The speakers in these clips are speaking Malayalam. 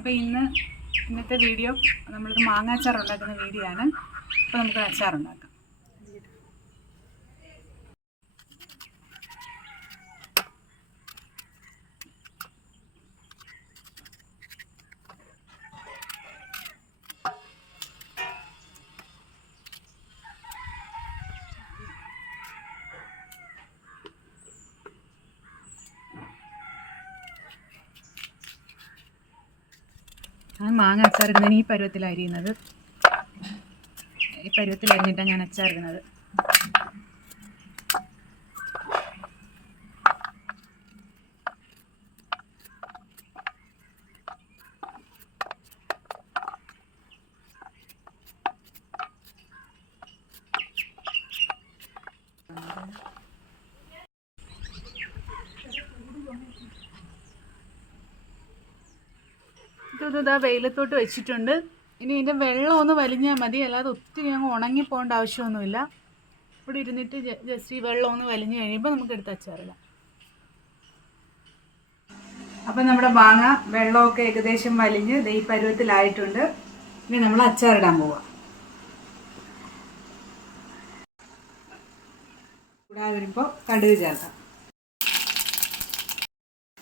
അപ്പോൾ ഇന്ന് ഇന്നത്തെ വീഡിയോ നമ്മളൊരു മാങ്ങാച്ചാർ ഉണ്ടാക്കുന്ന വീഡിയോ ആണ് അപ്പോൾ നമുക്ക് അച്ചാർ ഉണ്ടാക്കാം ഞാൻ മാങ്ങ അച്ചാറിടുന്നതിന് ഈ പരുവത്തിൽ ഈ പരുവത്തിൽ ഞാൻ അച്ചാറിടുന്നത്. ഇത് വെയിലത്തോട്ട് വെച്ചിട്ടുണ്ട്. ഇനി ഇതിന്റെ വെള്ളം ഒന്ന് വലിഞ്ഞാൽ മതി. അല്ലാതെ ഒത്തിരി അങ്ങ് ഉണങ്ങി പോകേണ്ട ആവശ്യമൊന്നുമില്ല. ഇവിടെ ഇരുന്നിട്ട് ജസ്റ്റ് ഈ വെള്ളം ഒന്ന് വലിഞ്ഞു കഴിയുമ്പോൾ നമുക്ക് എടുത്ത് അച്ചാറിടാം. അപ്പം നമ്മുടെ മാങ്ങ വെള്ളമൊക്കെ ഏകദേശം വലിഞ്ഞ് ഈ പരുവത്തിലായിട്ടുണ്ട്. ഇനി നമ്മൾ അച്ചാറിടാൻ പോവാം. കൂടാതെ വരുമ്പോൾ കടുക് ചേർക്കാം.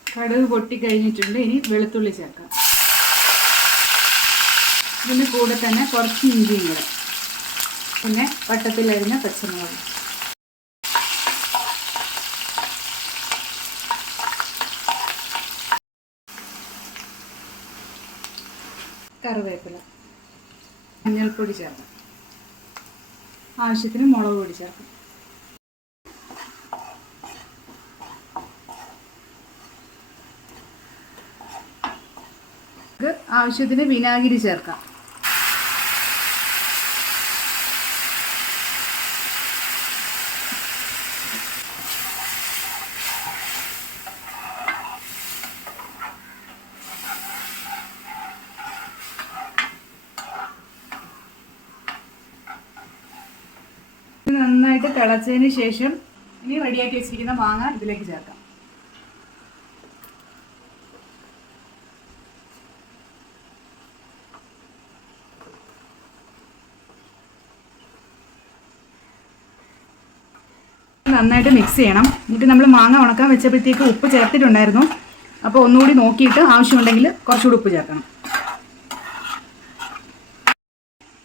കടുക് പൊട്ടി കഴിഞ്ഞിട്ടുണ്ട് ഇനി വെളുത്തുള്ളി ചേർക്കാം. ഇതിന് കൂടെ തന്നെ കുറച്ച് ഇഞ്ചിയും കൂടെ. പിന്നെ വട്ടത്തിലരിഞ്ഞ പച്ചമുളക്. കറിവേപ്പില. മഞ്ഞൾപ്പൊടി ചേർക്കാം. ആവശ്യത്തിന് മുളക് പൊടി ചേർക്കാം. ആവശ്യത്തിന് വിനാഗിരി ചേർക്കാം. ഇത് നന്നായിട്ട് തിളച്ചതിന് ശേഷം ഇനി റെഡിയാക്കി വെച്ചിരിക്കുന്ന മാങ്ങ ഇതിലേക്ക് ചേർക്കാം. നന്നായിട്ട് മിക്സ് ചെയ്യണം. എന്നിട്ട് നമ്മൾ മാങ്ങ ഉണക്കാൻ വെച്ചപ്പോഴത്തേക്ക് ഉപ്പ് ചേർത്തിട്ടുണ്ടായിരുന്നു. അപ്പോൾ ഒന്നുകൂടി നോക്കിയിട്ട് ആവശ്യമുണ്ടെങ്കിൽ കുറച്ചുകൂടി ഉപ്പ് ചേർക്കണം.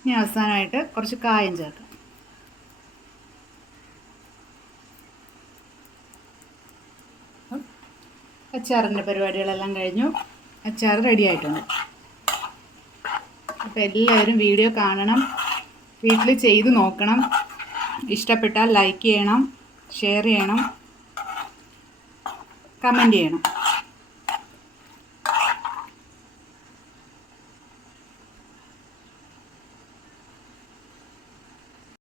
ഇനി അവസാനമായിട്ട് കുറച്ച് കായം ചേർക്കാം. അച്ചാറിന്റെ പരിപാടികളെല്ലാം കഴിഞ്ഞു. അച്ചാർ റെഡി ആയിട്ടുണ്ട് അപ്പോൾ എല്ലാവരും വീഡിയോ കാണണം. വീട്ടിൽ ചെയ്ത് നോക്കണം. ഇഷ്ടപ്പെട്ടാൽ ലൈക്ക് ചെയ്യണം ഷെയർ ചെയ്യണം കമന്റ് ചെയ്യണം.